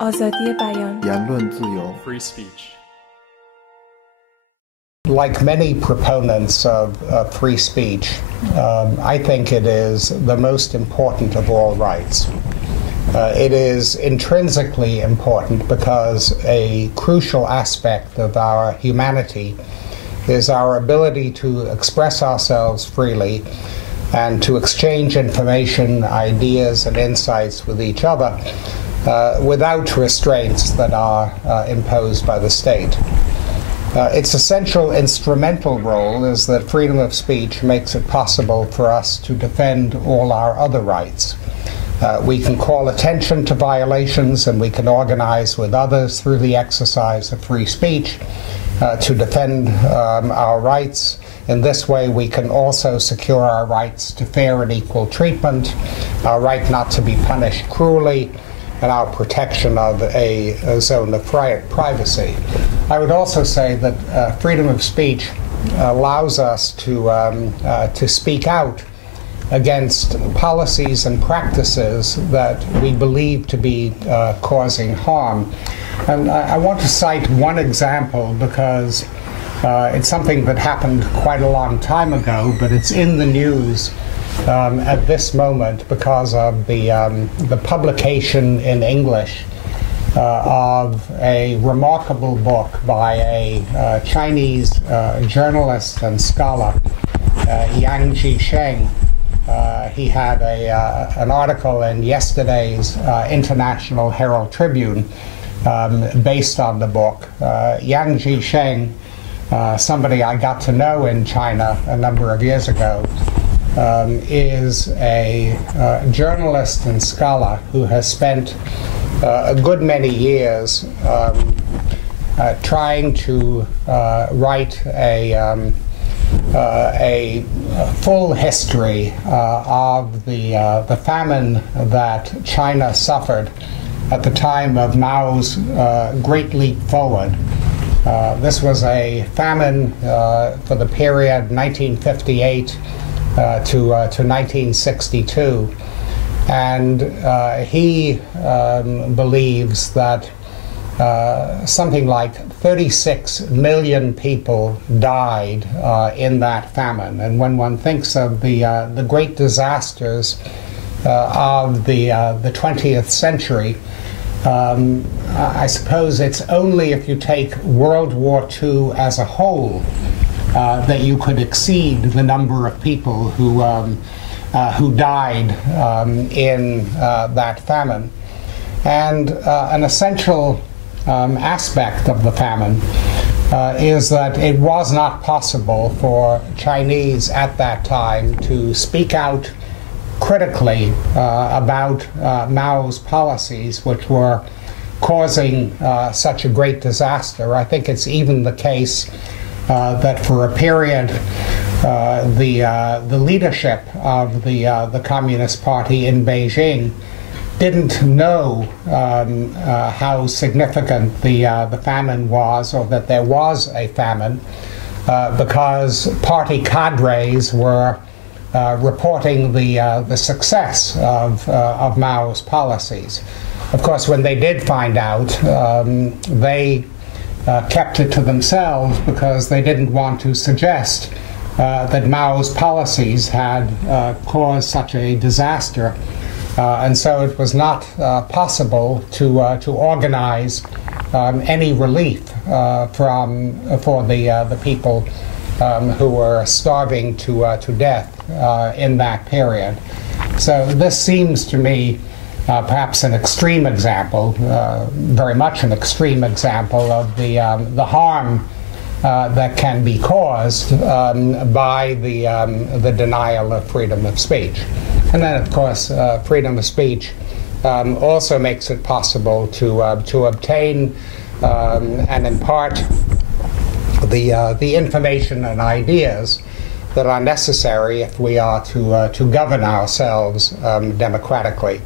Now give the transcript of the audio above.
آزادی بیان言论自由 free speech. Like many proponents of free speech, I think it is the most important of all rights. It is intrinsically important because a crucial aspect of our humanity is our ability to express ourselves freely and to exchange information, ideas, and insights with each other without restraints that are imposed by the state. Its essential instrumental role is that freedom of speech makes it possible for us to defend all our other rights. We can call attention to violations, and we can organize with others through the exercise of free speech to defend our rights. In this way, we can also secure our rights to fair and equal treatment, our right not to be punished cruelly, and our protection of a zone of privacy. I would also say that freedom of speech allows us to speak out against policies and practices that we believe to be causing harm. And I want to cite one example because it's something that happened quite a long time ago, but it's in the news at this moment because of the publication in English of a remarkable book by a Chinese journalist and scholar, Yang Jisheng. He had an article in yesterday's International Herald Tribune based on the book. Yang Jisheng, somebody I got to know in China a number of years ago, is a journalist and scholar who has spent a good many years trying to write a full history of the famine that China suffered at the time of Mao's Great Leap Forward. This was a famine for the period 1958 to 1962, and he believes that something like 36 million people died in that famine. And when one thinks of the great disasters of the 20th century, I suppose it's only if you take World War II as a whole that you could exceed the number of people who died in that famine. And an essential aspect of the famine is that it was not possible for Chinese at that time to speak out critically about Mao's policies, which were causing such a great disaster. I think it's even the case that for a period the leadership of the Communist Party in Beijing didn't know how significant the famine was, or that there was a famine, because party cadres were reporting the success of Mao's policies. Of course, when they did find out, they kept it to themselves because they didn't want to suggest that Mao's policies had caused such a disaster. And so it was not possible to organize any relief for the people who were starving to death in that period. So this seems to me perhaps an extreme example, very much an extreme example of the harm that can be caused by the denial of freedom of speech. And then, of course, freedom of speech also makes it possible to obtain and impart the information and ideas that are necessary if we are to govern ourselves democratically.